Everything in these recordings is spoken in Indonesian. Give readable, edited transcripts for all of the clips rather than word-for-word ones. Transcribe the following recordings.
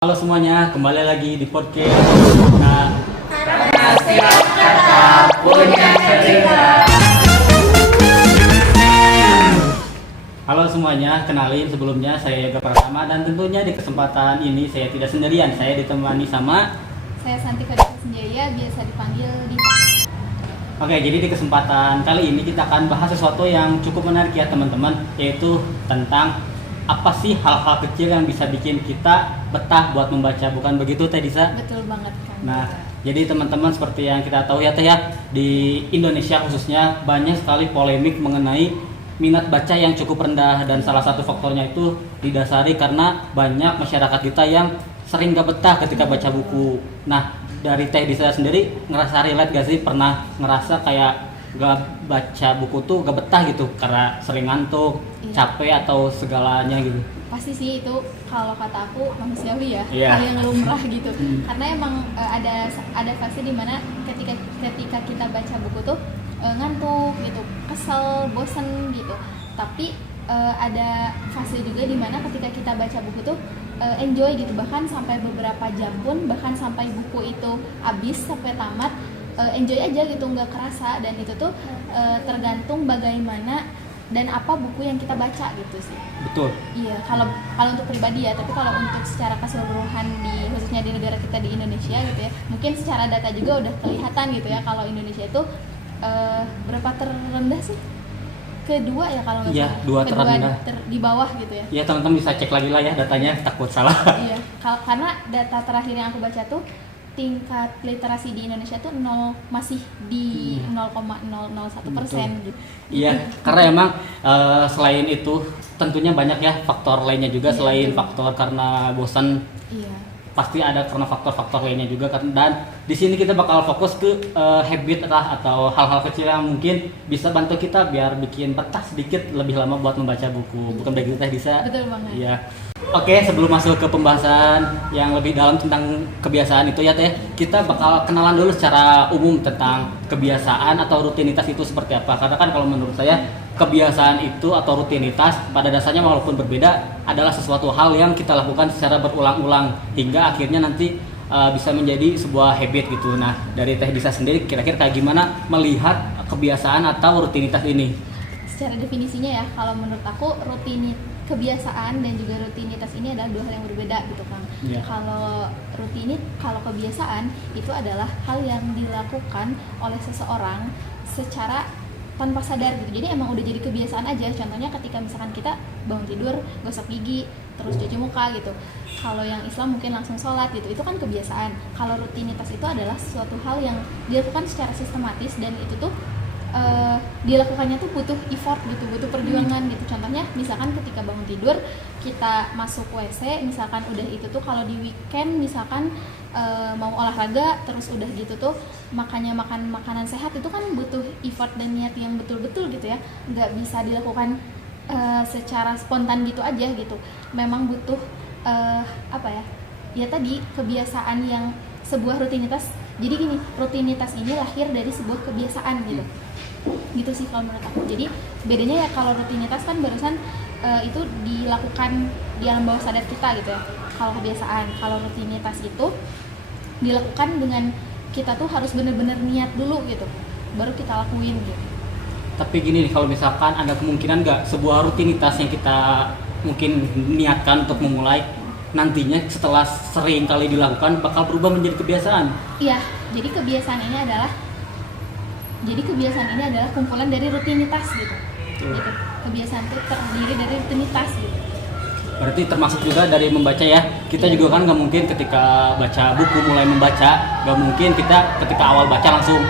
Halo semuanya, kembali lagi di podcast. Nah, Karena setiap kata punya cerita. halo semuanya, kenalin sebelumnya saya Yoga Pratama dan tentunya di kesempatan ini saya tidak sendirian, saya ditemani sama. Saya Santi Fadila Senjaya, biasa dipanggil Diva. Oke, jadi di kesempatan kali ini kita akan bahas sesuatu yang cukup menarik ya teman-teman, yaitu tentang apa sih hal-hal kecil yang bisa bikin kita betah buat membaca, bukan begitu Teh Disa? Betul banget kan. Nah, jadi teman-teman seperti yang kita tahu ya Teh ya, di Indonesia khususnya banyak sekali polemik mengenai minat baca yang cukup rendah dan salah satu faktornya itu didasari karena banyak masyarakat kita yang sering gak betah ketika baca buku. Nah, dari Teh Disa sendiri ngerasa relate gak sih, pernah ngerasa kayak gak baca buku tuh gak betah gitu karena sering ngantuk, Iya. capek atau segalanya gitu? Pasti sih itu kalau kata aku manusiawi ya, Iya. hal yang lumrah gitu. Hmm. Karena emang ada fase dimana ketika kita baca buku tuh ngantuk gitu, kesel, bosen gitu. Tapi ada fase juga dimana ketika kita baca buku tuh enjoy gitu, bahkan sampai beberapa jam pun, bahkan sampai buku itu habis sampai tamat, enjoy aja gitu, nggak kerasa. Dan itu tuh tergantung bagaimana dan apa buku yang kita baca gitu sih. Betul. Iya, kalau untuk pribadi ya, tapi kalau untuk secara keseluruhan khususnya di negara kita di Indonesia gitu ya, mungkin secara data juga udah kelihatan gitu ya kalau Indonesia itu berapa terendah sih? Kedua ya kalau nggak Iya, salah. dua Kedua terendah. di bawah gitu ya. Ya teman-teman bisa cek lagi lah ya datanya, takut salah. Iya, karena data terakhir yang aku baca tuh tingkat literasi di Indonesia tuh masih di 0,001% gitu. Iya, karena emang selain itu tentunya banyak ya faktor lainnya juga. Iya, Selain betul. faktor karena bosan, Iya. pasti ada karena faktor-faktor lainnya juga kan. Dan di sini kita bakal fokus ke habit lah atau hal-hal kecil yang mungkin bisa bantu kita biar bikin betah sedikit lebih lama buat membaca buku. Bukan begitu Teh Disa? Betul banget. Iya. Oke, sebelum masuk ke pembahasan yang lebih dalam tentang kebiasaan itu ya Teh, kita bakal kenalan dulu secara umum tentang kebiasaan atau rutinitas itu seperti apa. Karena kan kalau menurut saya kebiasaan itu atau rutinitas pada dasarnya walaupun berbeda adalah sesuatu hal yang kita lakukan secara berulang-ulang hingga akhirnya nanti bisa menjadi sebuah habit gitu. Nah, dari Teh Disa sendiri kira-kira kayak gimana melihat kebiasaan atau rutinitas ini? Secara definisinya ya, kalau menurut aku kebiasaan dan juga rutinitas ini adalah dua hal yang berbeda gitu Kang. Iya. Kalau kebiasaan itu adalah hal yang dilakukan oleh seseorang secara tanpa sadar gitu. Jadi emang udah jadi kebiasaan aja. Contohnya ketika misalkan kita bangun tidur, gosok gigi, terus cuci muka gitu. Kalau yang Islam mungkin langsung sholat gitu. Itu kan kebiasaan. Kalau rutinitas itu adalah suatu hal yang dilakukan secara sistematis dan itu tuh dilakukannya tuh butuh effort gitu, butuh perjuangan gitu. Contohnya misalkan ketika bangun tidur kita masuk WC, misalkan udah itu tuh kalau di weekend misalkan mau olahraga terus udah gitu tuh makan makanan sehat, itu kan butuh effort dan niat yang betul-betul gitu ya, nggak bisa dilakukan secara spontan gitu aja gitu. Memang butuh ya tadi kebiasaan yang sebuah rutinitas. Jadi gini, rutinitas ini lahir dari sebuah kebiasaan gitu sih kalau menurut aku. Jadi bedanya ya, kalau rutinitas kan barusan itu dilakukan di alam bawah sadar kita gitu ya. Kalau kebiasaan, kalau rutinitas itu dilakukan dengan kita tuh harus bener-bener niat dulu gitu, baru kita lakuin gitu. Tapi gini nih, kalau misalkan ada kemungkinan nggak sebuah rutinitas yang kita mungkin niatkan untuk memulai nantinya setelah sering kali dilakukan bakal berubah menjadi kebiasaan? Iya, jadi kebiasaan ini adalah kumpulan dari rutinitas gitu. Gitu. Kebiasaan itu terdiri dari rutinitas gitu. Berarti termasuk juga dari membaca ya. Kita Iya. juga kan nggak mungkin ketika baca buku mulai membaca, nggak mungkin kita ketika awal baca langsung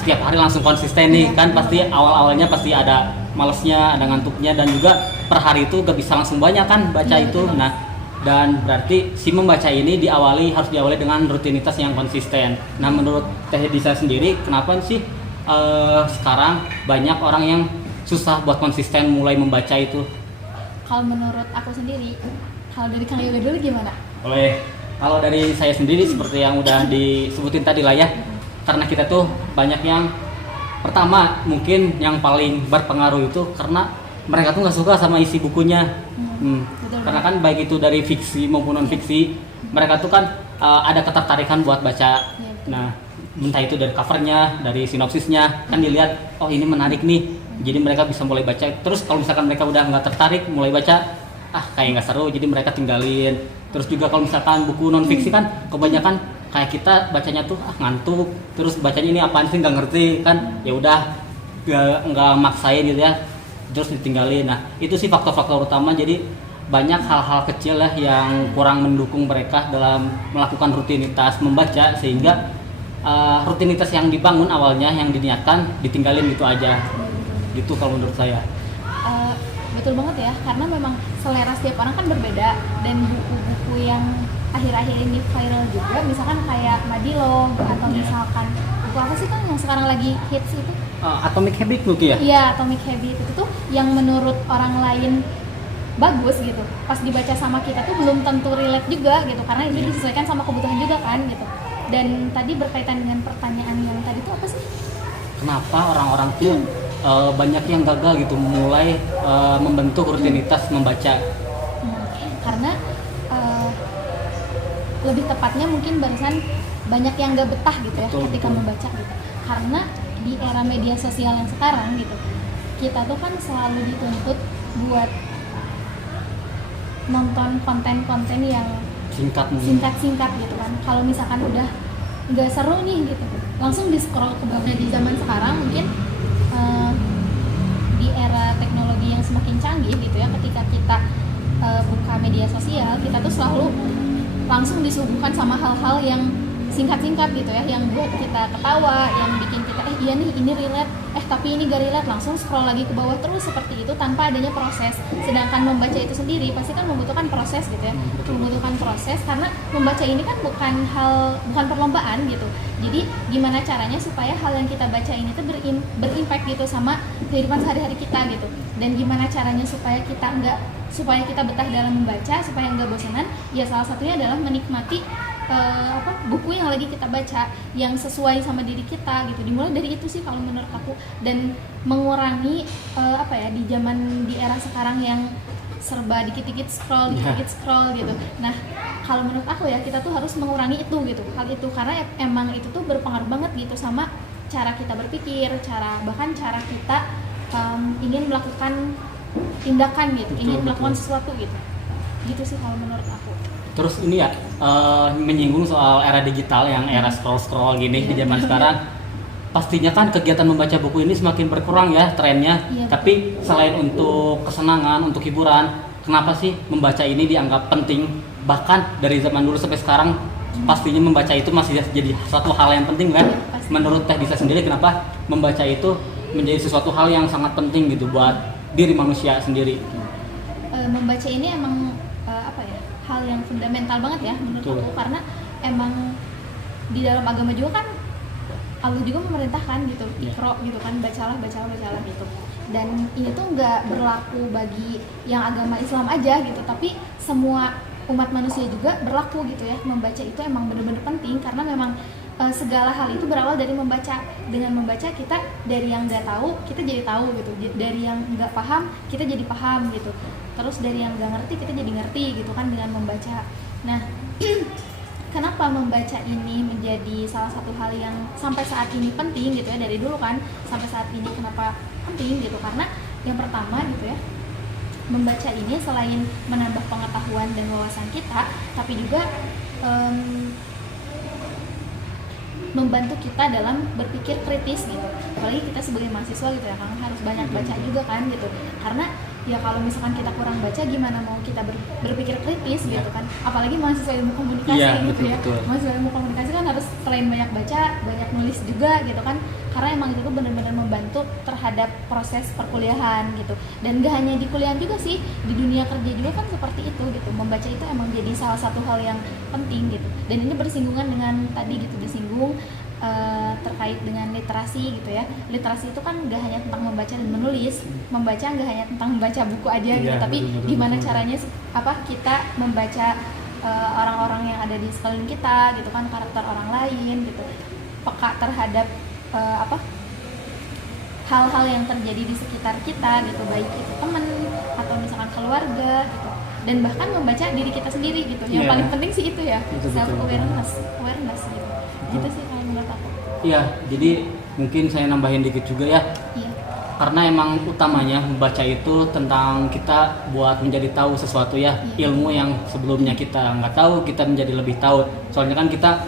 setiap hari langsung konsisten nih. Iya. Kan pasti awal-awalnya pasti ada malesnya, ada ngantuknya, dan juga per hari itu gak bisa langsung banyak kan baca Iya, itu. betul. Nah, dan berarti si membaca ini harus diawali dengan rutinitas yang konsisten. Nah, menurut Teh Disa sendiri kenapa sih sekarang banyak orang yang susah buat konsisten mulai membaca itu? Kalau menurut aku sendiri, kalau dari Kang Yoga dulu gimana? Kalau dari saya sendiri seperti yang udah disebutin tadi lah ya, karena kita tuh banyak yang pertama mungkin yang paling berpengaruh itu karena mereka tuh nggak suka sama isi bukunya. Betul. Karena kan baik itu dari fiksi maupun non fiksi, mereka tuh kan ada ketertarikan buat baca. Iya, betul. Nah, entah itu dari covernya, dari sinopsisnya, kan dilihat, oh ini menarik nih, jadi mereka bisa mulai baca. Terus kalau misalkan mereka udah nggak tertarik mulai baca, kayak nggak seru, jadi mereka tinggalin. Terus juga kalau misalkan buku non fiksi kan kebanyakan kayak kita bacanya tuh ngantuk, terus bacanya ini apaan sih nggak ngerti kan, ya udah nggak maksain gitu ya, terus ditinggalin. Nah itu sih faktor-faktor utama, jadi banyak hal-hal kecil lah yang kurang mendukung mereka dalam melakukan rutinitas membaca, sehingga rutinitas yang dibangun awalnya, yang diniatkan, ditinggalin gitu aja. Gitu kalau menurut saya. Betul banget ya, karena memang selera setiap orang kan berbeda, dan buku-buku yang akhir-akhir ini viral juga, misalkan kayak Madilog atau misalkan buku apa sih kan yang sekarang lagi hits itu? Atomic Habit mungkin ya? Iya, Atomic Habit itu tuh yang menurut orang lain bagus gitu, pas dibaca sama kita tuh belum tentu relate juga gitu, karena itu disesuaikan sama kebutuhan juga kan gitu. Dan tadi berkaitan dengan pertanyaan yang tadi tuh apa sih? Kenapa orang-orang tuh banyak yang gagal gitu mulai membentuk rutinitas membaca? Karena lebih tepatnya mungkin barusan banyak yang gak betah gitu ya ketika membaca gitu. Karena di era media sosial yang sekarang gitu, kita tuh kan selalu dituntut buat nonton konten-konten yang singkat-singkat gitu kan. Kalau misalkan udah nggak seru nih gitu, langsung di scroll ke bawah. Di zaman sekarang mungkin di era teknologi yang semakin canggih gitu ya, ketika kita buka media sosial, kita tuh selalu langsung disuguhkan sama hal-hal yang singkat-singkat gitu ya, yang buat kita ketawa, yang bikin kita iya nih ini relate, tapi ini gak relate, langsung scroll lagi ke bawah terus seperti itu tanpa adanya proses. Sedangkan membaca itu sendiri pasti kan membutuhkan proses gitu ya, membutuhkan proses, karena membaca ini kan bukan perlombaan gitu. Jadi gimana caranya supaya hal yang kita baca ini tuh berimpact gitu sama kehidupan sehari-hari kita gitu, dan gimana caranya supaya kita betah dalam membaca, supaya nggak bosanan, ya salah satunya adalah menikmati buku yang lagi kita baca yang sesuai sama diri kita gitu. Dimulai dari itu sih kalau menurut aku, dan mengurangi di era sekarang yang serba dikit-dikit scroll gitu. Nah kalau menurut aku ya, kita tuh harus mengurangi itu gitu, hal itu, karena emang itu tuh berpengaruh banget gitu sama cara kita berpikir, bahkan cara kita ingin melakukan tindakan gitu, ingin melakukan sesuatu gitu sih kalau menurut aku. Terus ini ya, menyinggung soal era digital, yang era scroll gini di zaman sekarang, pastinya kan kegiatan membaca buku ini semakin berkurang ya trennya. Tapi selain untuk kesenangan, untuk hiburan, kenapa sih membaca ini dianggap penting? Bahkan dari zaman dulu sampai sekarang, pastinya membaca itu masih jadi suatu hal yang penting kan? Menurut Teh Disa sendiri, kenapa membaca itu menjadi sesuatu hal yang sangat penting gitu buat diri manusia sendiri? Membaca ini emang hal yang fundamental banget ya menurut aku, karena emang di dalam agama juga kan Allah juga memerintahkan gitu, Iqra gitu kan, bacalah gitu. Dan ini tuh nggak berlaku bagi yang agama Islam aja gitu, tapi semua umat manusia juga berlaku gitu ya. Membaca itu emang bener-bener penting, karena memang segala hal itu berawal dari membaca. Dengan membaca kita dari yang nggak tahu kita jadi tahu gitu, dari yang nggak paham kita jadi paham gitu, terus dari yang nggak ngerti kita jadi ngerti gitu kan dengan membaca. Nah kenapa membaca ini menjadi salah satu hal yang sampai saat ini penting gitu ya, dari dulu kan sampai saat ini kenapa penting gitu, karena yang pertama gitu ya, membaca ini selain menambah pengetahuan dan wawasan kita, tapi juga membantu kita dalam berpikir kritis gitu. Apalagi kita sebagai mahasiswa gitu ya, kan harus banyak baca juga kan gitu. Karena ya kalau misalkan kita kurang baca, gimana mau kita berpikir kritis gitu kan. Apalagi mahasiswa ilmu komunikasi gitu ya. Mahasiswa ilmu komunikasi kan harus selain banyak baca, banyak nulis juga gitu kan. Karena emang itu tuh benar-benar membantu terhadap proses perkuliahan gitu. Dan gak hanya di kuliah juga sih, di dunia kerja juga kan seperti itu gitu. Membaca itu emang jadi salah satu hal yang penting gitu. Dan ini bersinggungan dengan tadi gitu, disinggung terkait dengan literasi gitu ya. Literasi itu kan gak hanya tentang membaca dan menulis. Membaca gak hanya tentang membaca buku aja gitu, tapi gimana caranya kita membaca orang-orang yang ada di sekeliling kita gitu kan, karakter orang lain gitu, peka terhadap hal-hal yang terjadi di sekitar kita gitu, baik itu teman atau misalkan keluarga gitu. dan bahkan membaca diri kita sendiri gitu. Yang Iya. paling penting sih itu ya, Betul, self betul. awareness gitu. Gitu sih kalau menurut aku. Iya, jadi mungkin saya nambahin dikit juga ya. Iya. Karena emang utamanya membaca itu tentang kita buat menjadi tahu sesuatu ya. Iya. Ilmu yang sebelumnya kita nggak tahu, kita menjadi lebih tahu. Soalnya kan kita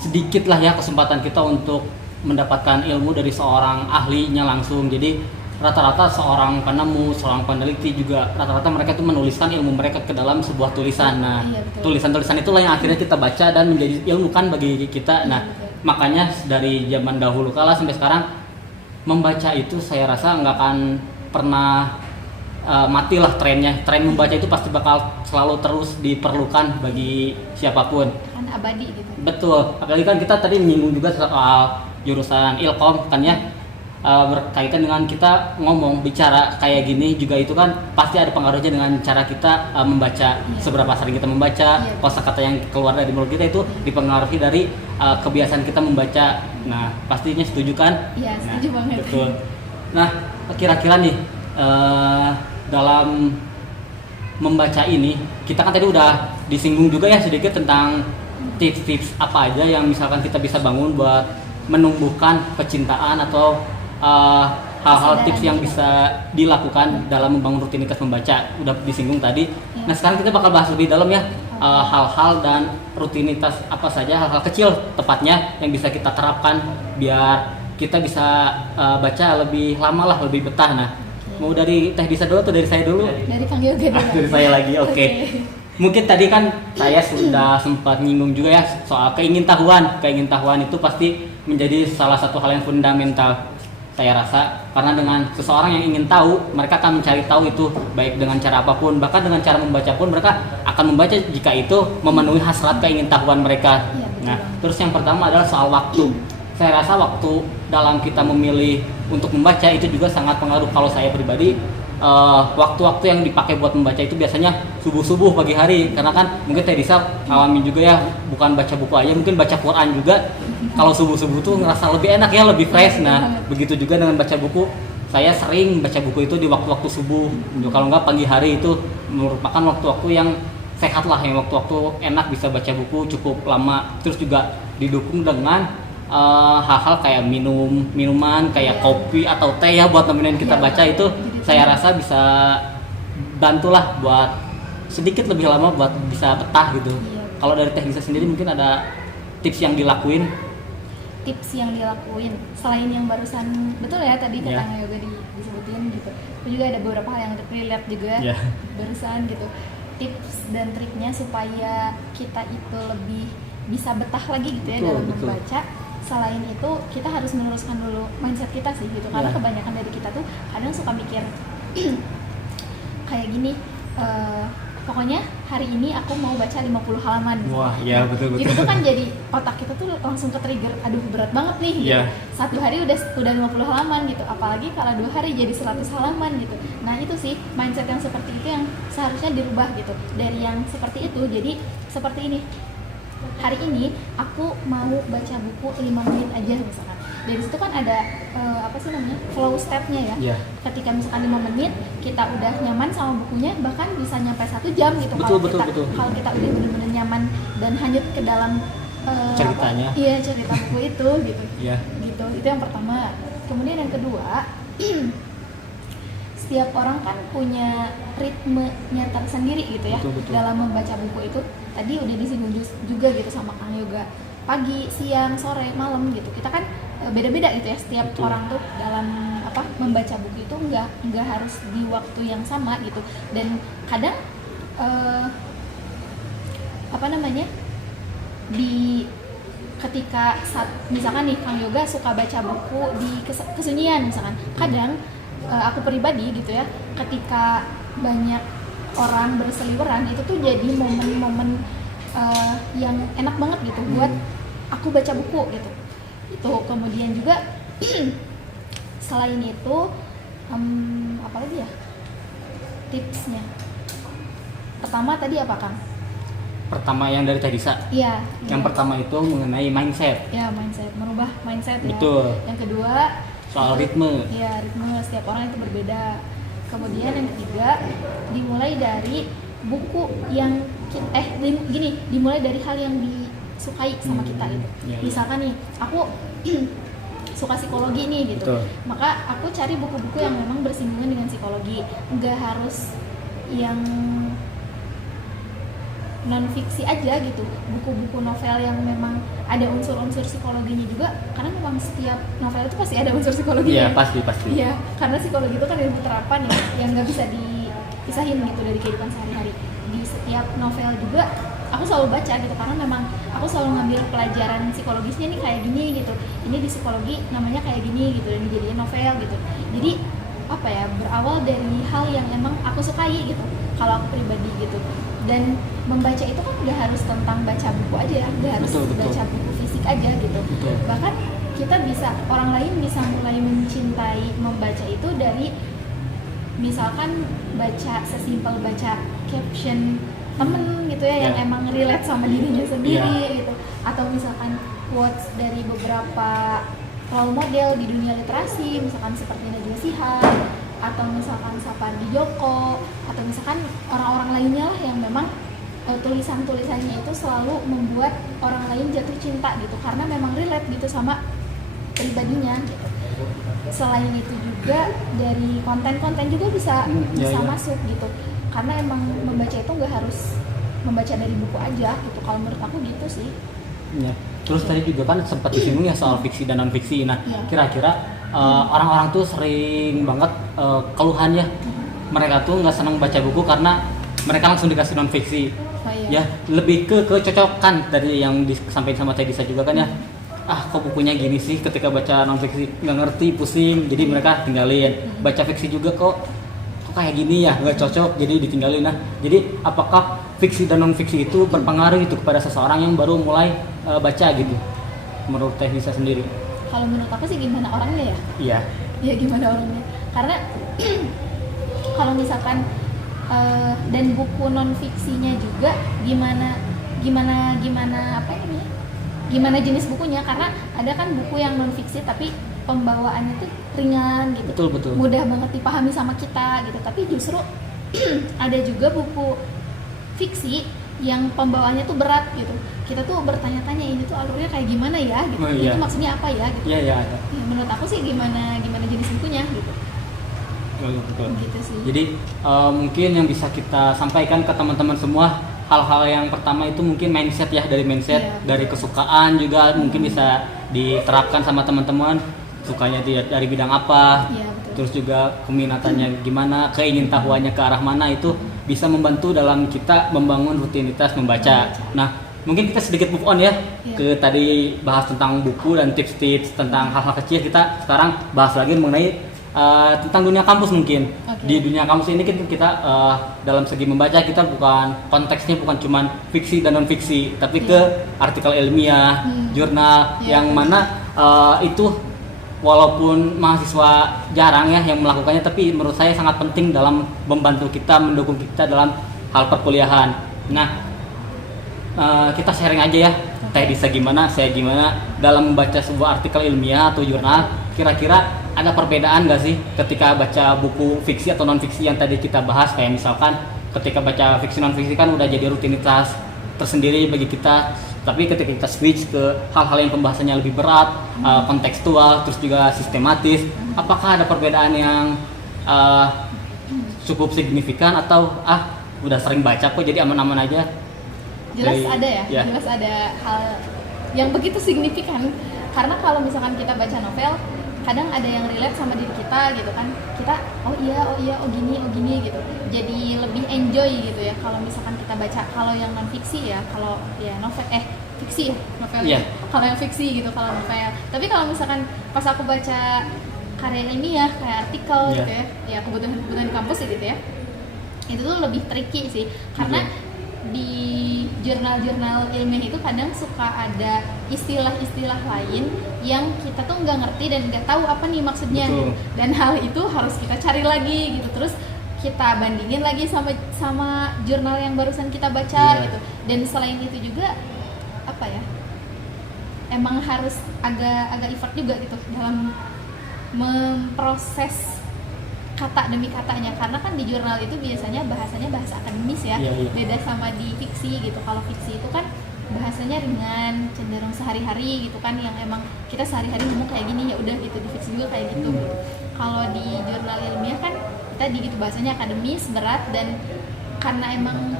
sedikit lah ya kesempatan kita untuk mendapatkan ilmu dari seorang ahlinya langsung. Jadi rata-rata seorang penemu, seorang peneliti juga rata-rata mereka tuh menuliskan ilmu mereka ke dalam sebuah tulisan. Nah, Iya, betul. tulisan-tulisan itulah yang akhirnya kita baca dan menjadi ilmu kan bagi kita. Iya, Nah, betul. makanya dari zaman dahulu kala sampai sekarang membaca itu saya rasa nggak akan pernah mati lah trennya. Tren membaca itu pasti bakal selalu terus diperlukan bagi siapapun. Kan abadi gitu. Betul, apalagi kan kita tadi menyinggung juga soal jurusan Ilkom kan ya, berkaitan dengan kita ngomong bicara kayak gini juga itu kan pasti ada pengaruhnya dengan cara kita membaca. Iya. Seberapa sering kita membaca, Iya. kosakata yang keluar dari mulut kita itu dipengaruhi dari kebiasaan kita membaca. Nah, pastinya setuju kan? Iya, Nah, setuju banget. betul. Nah, kira-kira nih dalam membaca ini kita kan tadi udah disinggung juga ya sedikit tentang tips-tips apa aja yang misalkan kita bisa bangun buat menumbuhkan kecintaan atau hal-hal Kesadaran tips yang juga. bisa dilakukan dalam membangun rutinitas membaca udah disinggung tadi. Iya. Nah, sekarang kita bakal bahas lebih dalam ya hal-hal dan rutinitas apa saja, hal-hal kecil tepatnya yang bisa kita terapkan biar kita bisa baca lebih lama lah, lebih betah. Nah, mau dari Teh Disa dulu atau dari saya dulu? Dari Kang Yoga dulu. Dari saya lagi, oke. Mungkin tadi kan saya sudah sempat nyinggung juga ya soal keingintahuan. Keingintahuan itu pasti menjadi salah satu hal yang fundamental saya rasa, karena dengan seseorang yang ingin tahu, mereka akan mencari tahu itu baik dengan cara apapun, bahkan dengan cara membaca pun mereka akan membaca jika itu memenuhi hasrat keingintahuan mereka. Iya, betul Nah, banget. terus yang pertama adalah soal waktu. Saya rasa waktu dalam kita memilih untuk membaca itu juga sangat pengaruh. Kalau saya pribadi, waktu-waktu yang dipakai buat membaca itu biasanya subuh-subuh pagi hari, karena kan mungkin Teh Disa alamin juga ya, bukan baca buku aja, mungkin baca Quran juga. Kalau subuh-subuh tuh ngerasa lebih enak ya, lebih fresh. Nah, begitu juga dengan baca buku. Saya sering baca buku itu di waktu-waktu subuh. Kalau nggak pagi hari itu merupakan waktu-waktu yang sehat lah, yang waktu-waktu enak bisa baca buku cukup lama. Terus juga didukung dengan hal-hal kayak minuman kayak kopi atau teh ya buat nemenin kita Iya, baca itu jadi saya rasa bisa bantulah buat sedikit lebih lama buat bisa betah gitu. Iya. Kalau dari Teh Disa sendiri mungkin ada tips yang dilakuin? Tips yang dilakuin selain yang barusan betul ya tadi Iya. Kang Yoga disebutin gitu. Aku juga ada beberapa hal yang relate juga Iya. barusan gitu. Tips dan triknya supaya kita itu lebih bisa betah lagi gitu ya Betul, dalam betul. membaca. Selain itu kita harus meneruskan dulu mindset kita sih gitu, karena Iya. kebanyakan dari kita tuh kadang suka mikir kayak gini, pokoknya hari ini aku mau baca 50 halaman. Wah, iya, betul. Itu tuh kan jadi otak kita tuh langsung ke trigger, aduh berat banget nih gitu. Iya. Satu hari udah 50 halaman gitu, apalagi kalau 2 hari jadi 100 halaman gitu. Nah itu sih mindset yang seperti itu yang seharusnya dirubah gitu. Dari yang seperti itu jadi seperti ini, hari ini aku mau baca buku 5 menit aja misalkan. Dari situ kan ada flow stepnya ya. Iya. Ketika misalkan 5 menit kita udah nyaman sama bukunya, bahkan bisa nyampe 1 jam gitu. Betul. Kalau kita udah benar-benar nyaman dan hanyut ke dalam Ceritanya. cerita buku itu gitu. Iya. Gitu. Itu yang pertama. Kemudian yang kedua, setiap orang kan punya ritmenya tersendiri gitu ya. Betul. Dalam membaca buku itu. Tadi udah disinggung juga gitu sama Kang Yoga. Pagi, siang, sore, malam gitu. Kita kan beda-beda gitu ya. Setiap Betul. orang tuh dalam membaca buku itu nggak harus di waktu yang sama gitu. Dan kadang di ketika misalkan nih Kang Yoga suka baca buku di kesunyian misalkan, kadang aku pribadi gitu ya, ketika banyak orang berseliweran itu tuh jadi momen-momen yang enak banget gitu buat aku baca buku gitu. Itu kemudian juga selain itu apa lagi ya tipsnya? Pertama tadi apa Kang? Pertama yang dari Teh Disa. Iya. Yang pertama itu mengenai mindset. Ya mindset, merubah mindset ya. Betul. Yang kedua Soal ritme. ya ritme setiap orang itu berbeda. Kemudian yang ketiga dimulai dari buku yang gini, dimulai dari hal yang disukai sama kita gitu. Iya. Misalkan nih aku suka psikologi nih gitu. Betul. Maka aku cari buku-buku yang memang bersinggungan dengan psikologi. Nggak harus yang non fiksi aja gitu. Buku-buku novel yang memang ada unsur-unsur psikologinya juga, karena memang setiap novel itu pasti ada unsur psikologinya. Iya, pasti. Iya, karena psikologi itu kan ilmu terapan ya, yang nggak bisa dipisahin gitu dari kehidupan sehari-hari. Di setiap novel juga aku selalu baca gitu, karena memang aku selalu ngambil pelajaran psikologisnya nih kayak gini gitu. Ini di psikologi namanya kayak gini gitu, dan dijadiin novel gitu. Jadi apa ya, berawal dari hal yang emang aku sukai gitu, kalau aku pribadi gitu. Dan membaca itu kan nggak harus tentang baca buku aja ya, nggak harus Betul. baca buku fisik aja gitu. Betul. Bahkan kita bisa, orang lain bisa mulai mencintai membaca itu dari misalkan baca sesimpel baca caption temen gitu ya, yang Yeah. emang relate sama dirinya sendiri Yeah. gitu, atau misalkan quotes dari beberapa role model di dunia literasi, misalkan seperti Najwa Shihab, atau misalkan Sapardi Djoko, atau misalkan orang-orang lainnya lah yang memang tulisan-tulisannya itu selalu membuat orang lain jatuh cinta gitu, karena memang relate gitu sama pribadinya gitu. Selain itu juga dari konten-konten juga bisa Iya. masuk gitu, karena emang membaca itu nggak harus membaca dari buku aja gitu, kalau menurut aku gitu sih. Ya. Terus tadi juga kan sempat disinggung ya soal fiksi dan non fiksi. Nah, Iya. kira-kira orang-orang tuh sering banget keluhannya mereka tuh nggak senang baca buku karena mereka langsung dikasih non fiksi. Oh, iya. Ya, lebih ke kecocokan tadi yang disampaikan sama Tedisa juga kan ya. Kok bukunya gini sih, ketika baca non fiksi nggak ngerti, pusing, jadi mereka tinggalin. Baca fiksi juga kok kayak gini ya, nggak cocok, jadi ditinggalin. Nah, jadi apakah fiksi dan non fiksi itu berpengaruh itu kepada seseorang yang baru mulai baca gitu, menurut Tedisa sendiri? Kalau menurut aku sih gimana orangnya ya. Iya. Ya gimana orangnya, karena kalau misalkan dan buku non fiksinya juga gimana apa ini, gimana jenis bukunya, karena ada kan buku yang non fiksi tapi pembawaannya tuh ringan gitu, Betul. mudah banget dipahami sama kita gitu. Tapi justru ada juga buku fiksi yang pembawaannya tuh berat gitu, kita tuh bertanya-tanya ini tuh alurnya kayak gimana ya gitu, Oh, iya. itu maksudnya apa ya gitu. Iya. Ya, menurut aku sih gimana jenis bukunya gitu. Betul. Gitu sih. Jadi mungkin yang bisa kita sampaikan ke teman-teman semua, hal-hal yang pertama itu mungkin mindset ya, dari mindset, Iya. dari kesukaan juga mungkin bisa diterapkan sama teman-teman, sukanya dari bidang apa, Iya, betul. terus juga keminatannya gimana, keingintahuannya ke arah mana, itu bisa membantu dalam kita membangun rutinitas membaca. Nah, mungkin kita sedikit move on ya, Iya. ke tadi bahas tentang buku dan tips-tips tentang hal-hal kecil. Kita sekarang bahas lagi mengenai tentang dunia kampus mungkin. Oke. Di dunia kampus ini kita dalam segi membaca, kita konteksnya bukan cuman fiksi dan non fiksi, tapi ke artikel ilmiah, jurnal, Iya. yang mana itu walaupun mahasiswa jarang ya yang melakukannya, tapi menurut saya sangat penting dalam membantu kita, mendukung kita dalam hal perkuliahan. Nah, kita sharing aja ya, Tedisa gimana, saya gimana dalam membaca sebuah artikel ilmiah atau jurnal. Kira-kira ada perbedaan nggak sih ketika baca buku fiksi atau non fiksi yang tadi kita bahas? Kayak misalkan ketika baca fiksi non fiksi kan udah jadi rutinitas tersendiri bagi kita, tapi ketika kita switch ke hal-hal yang pembahasannya lebih berat, kontekstual, terus juga sistematis, apakah ada perbedaan yang cukup signifikan, atau udah sering baca kok jadi aman-aman aja? Jelas Dari- ada ya, ya. jelas ada hal yang begitu signifikan. Karena kalau misalkan kita baca novel, kadang ada yang relate sama diri kita gitu kan, kita oh gini gitu, jadi lebih enjoy gitu ya kalau misalkan kita baca. Kalau yang non fiksi ya, kalau ya novel fiksi ya novel. Iya. Kalau yang fiksi gitu, kalau novel. Tapi kalau misalkan pas aku baca karya ilmiah kayak artikel Iya. gitu ya kebutuhan di kampus gitu ya, itu tuh lebih tricky sih, karena Iya. di jurnal-jurnal ilmiah itu kadang suka ada istilah-istilah lain yang kita tuh nggak ngerti dan nggak tahu apa nih maksudnya. Betul. Dan hal itu harus kita cari lagi gitu, terus kita bandingin lagi sama jurnal yang barusan kita baca Iya. gitu. Dan selain itu juga apa ya, emang harus agak effort juga gitu dalam memproses kata demi katanya, karena kan di jurnal itu biasanya bahasanya bahasa akademis ya. Iya, iya. Beda sama di fiksi gitu. Kalau fiksi itu kan bahasanya ringan, cenderung sehari-hari gitu kan, yang emang kita sehari-hari ngomong kayak gini ya udah gitu. Di fiksi juga kayak gitu. Kalau di jurnal ilmiah kan tadi gitu bahasanya akademis, berat, dan karena emang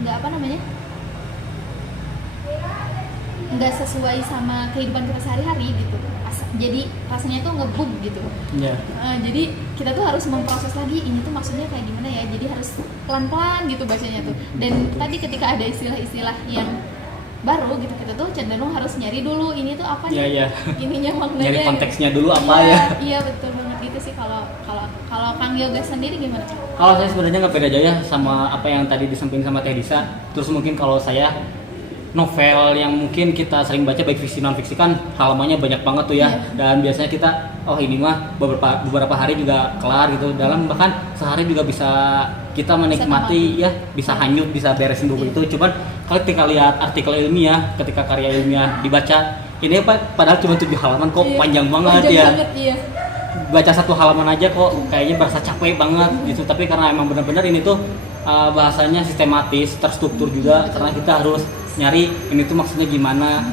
nggak apa namanya, nggak sesuai sama kehidupan kita sehari-hari gitu. Jadi rasanya tuh ngebug gitu. Iya. Jadi kita tuh harus memproses lagi ini tuh maksudnya kayak gimana ya. Jadi harus pelan-pelan gitu bacanya tuh. Dan tadi ketika ada istilah-istilah yang baru gitu, kita tuh cenderung harus nyari dulu ini tuh apa nih. Iya, iya. Ininya maknanya. Nyari konteksnya dulu apa Iya, ya. Iya betul banget gitu sih. Kalau Kang Yoga sendiri gimana? Kalau saya sebenarnya nggak beda jauh ya sama apa yang tadi disampaikan sama Teh Disa. Terus mungkin kalau saya novel yang mungkin kita sering baca baik fiksi non fiksi kan halamannya banyak banget tuh ya. Dan biasanya kita ini mah beberapa hari juga kelar gitu. Dalam bahkan sehari juga bisa kita menikmati ya, bisa hanyut, bisa beresin buku itu. Cuman kalau ketika lihat artikel ilmiah, ketika karya ilmiah dibaca, ini padahal cuma 7 halaman kok panjang banget ya. Iya. Baca 1 halaman aja kok kayaknya berasa capek banget gitu, tapi karena emang benar-benar ini tuh bahasanya sistematis, terstruktur juga, karena kita harus nyari ini tuh maksudnya gimana.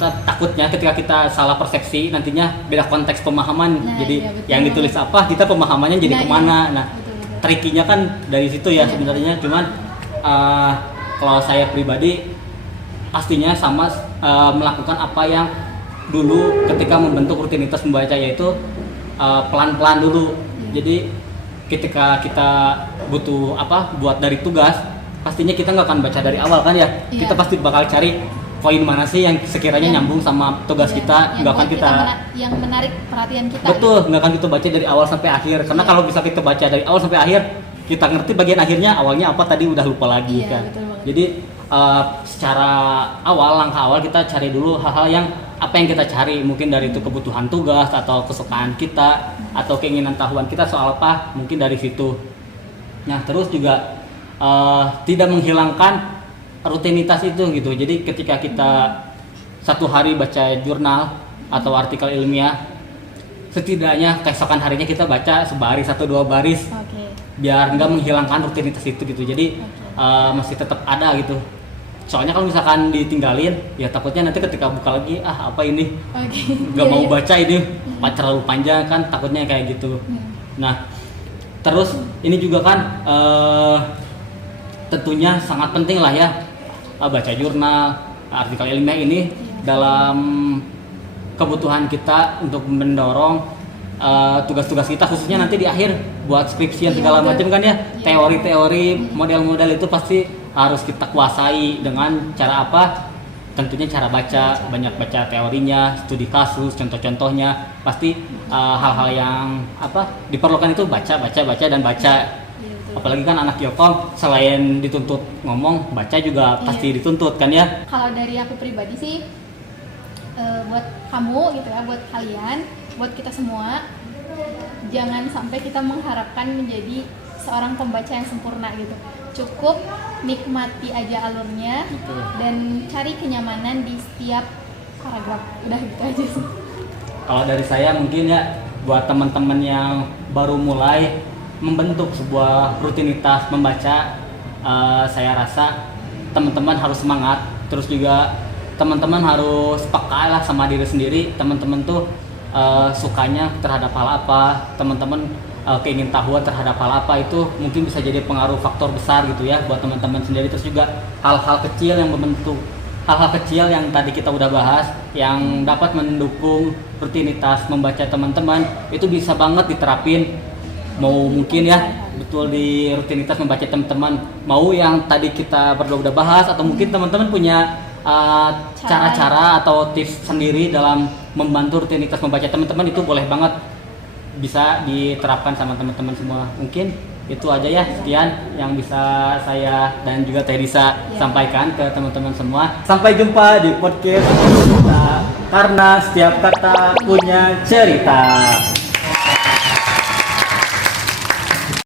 Takutnya ketika kita salah persepsi nantinya beda konteks pemahaman. Jadi iya, betul yang ditulis apa, kita pemahamannya jadi kemana. Iya, Nah, betul. trikinya kan dari situ ya sebenarnya. Cuman kalau saya pribadi pastinya sama melakukan apa yang dulu ketika membentuk rutinitas membaca, yaitu pelan-pelan dulu. Jadi ketika kita butuh buat dari tugas, pastinya kita nggak akan baca dari awal kan ya. Iya. Kita pasti bakal cari poin mana sih yang sekiranya nyambung sama tugas kita. Nggak akan kita yang menarik perhatian kita. betul, nggak akan kita baca dari awal sampai akhir. Karena kalau bisa kita baca dari awal sampai akhir, kita ngerti bagian akhirnya, awalnya apa tadi udah lupa lagi Iya, kan. betul banget. Jadi secara langkah awal kita cari dulu hal-hal yang apa yang kita cari, mungkin dari itu kebutuhan tugas atau kesukaan kita atau keinginan tahuan kita soal apa, mungkin dari situ. Nah, terus juga tidak menghilangkan rutinitas itu gitu. Jadi ketika kita satu hari baca jurnal atau artikel ilmiah, setidaknya keesokan harinya kita baca sebaris atau 2 baris. Oke. Biar nggak menghilangkan rutinitas itu gitu. Jadi masih tetap ada gitu. Soalnya kalau misalkan ditinggalin, ya takutnya nanti ketika buka lagi, apa ini, Oke. nggak mau Iya, baca ini, terlalu panjang kan, takutnya kayak gitu. Nah, terus ini juga kan tentunya sangat penting lah ya, baca jurnal, artikel ilmiah ini dalam kebutuhan kita untuk mendorong tugas-tugas kita, khususnya nanti di akhir buat skripsi segala macam kan ya. Teori-teori, model-model itu pasti harus kita kuasai dengan cara apa? Tentunya cara baca, banyak baca teorinya, studi kasus, contoh-contohnya. Pasti hal-hal yang diperlukan itu baca dan baca. Apalagi kan anak Ilkom selain dituntut ngomong, baca juga pasti dituntut kan ya. Kalau dari aku pribadi sih, buat kamu gitu ya, buat kalian, buat kita semua, jangan sampai kita mengharapkan menjadi seorang pembaca yang sempurna gitu. Cukup nikmati aja alurnya. Betul. Dan cari kenyamanan di setiap paragraf. Udah gitu aja sih. Kalau dari saya mungkin ya, buat teman-teman yang baru mulai membentuk sebuah rutinitas membaca, saya rasa teman-teman harus semangat. Terus juga teman-teman harus peka lah sama diri sendiri. Teman-teman tuh sukanya terhadap hal apa, teman-teman keingin tahuan terhadap hal apa, itu mungkin bisa jadi pengaruh faktor besar gitu ya buat teman-teman sendiri. Terus juga hal-hal kecil yang membentuk, hal-hal kecil yang tadi kita udah bahas, yang dapat mendukung rutinitas membaca teman-teman, itu bisa banget diterapin. Mau mungkin ya betul di rutinitas membaca teman-teman, mau yang tadi kita berdua udah bahas, atau mungkin teman-teman punya cara-cara atau tips sendiri dalam membantu rutinitas membaca teman-teman, itu boleh banget bisa diterapkan sama teman-teman semua. Mungkin itu aja ya, sekian yang bisa saya dan juga Teh Disa sampaikan ke teman-teman semua. Sampai jumpa di podcast kita, karena setiap kata punya cerita.